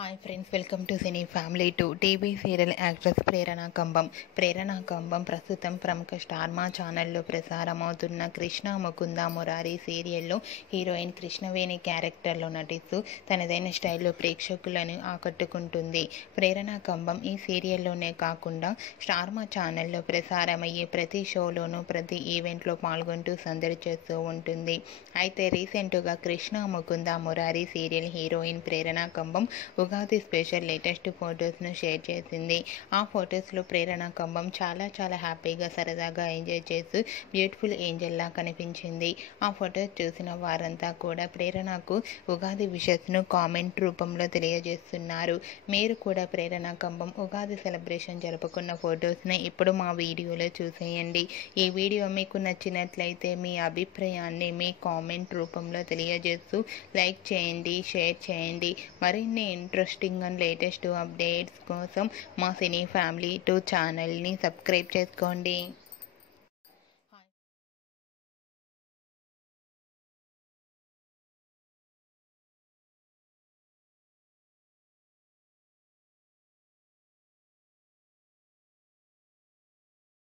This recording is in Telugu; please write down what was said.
Hi friends, welcome to cine family 2. TV serial actress Prerana Kambam. Prerana Kambam ప్రస్తుతం ప్రముఖ స్టార్ మా ఛానల్లో ప్రసారమవుతున్న కృష్ణ ముకుంద మురారి సీరియల్లో హీరోయిన్ కృష్ణవేణి క్యారెక్టర్లో నటిస్తూ తనదైన స్టైల్లో ప్రేక్షకులను ఆకట్టుకుంటుంది. ప్రేరణ కంబం ఈ సీరియల్లోనే కాకుండా స్టార్ మా ఛానల్లో ప్రసారమయ్యే ప్రతి షోలోనూ ప్రతి ఈవెంట్లో పాల్గొంటూ సందడి చేస్తూ ఉంటుంది. అయితే రీసెంట్గా కృష్ణ ముకుంద మురారి సీరియల్ హీరోయిన్ ప్రేరణ కంబం ఉగాది స్పెషల్ లేటెస్ట్ ఫొటోస్ను షేర్ చేసింది. ఆ ఫొటోస్లో ప్రేరణ కంబం చాలా హ్యాపీగా సరదాగా ఎంజాయ్ చేస్తూ బ్యూటిఫుల్ ఏంజల్లా కనిపించింది. ఆ ఫొటోస్ చూసిన వారంతా కూడా ప్రేరణకు ఉగాది విషెస్ను కామెంట్ రూపంలో తెలియజేస్తున్నారు. మీరు కూడా ప్రేరణ కంబం ఉగాది సెలబ్రేషన్ జరుపుకున్న ఫొటోస్ని ఇప్పుడు మా వీడియోలో చూసేయండి. ఈ వీడియో మీకు నచ్చినట్లయితే మీ అభిప్రాయాన్ని మీ కామెంట్ రూపంలో తెలియజేస్తూ లైక్ చేయండి, షేర్ చేయండి. మరిన్ని ఇంట్రెస్టింగ్ అండ్ లేటెస్ట్ అప్డేట్స్ కోసం మా సినీ ఫ్యామిలీ 2 ఛానల్ని సబ్స్క్రైబ్ చేసుకోండి.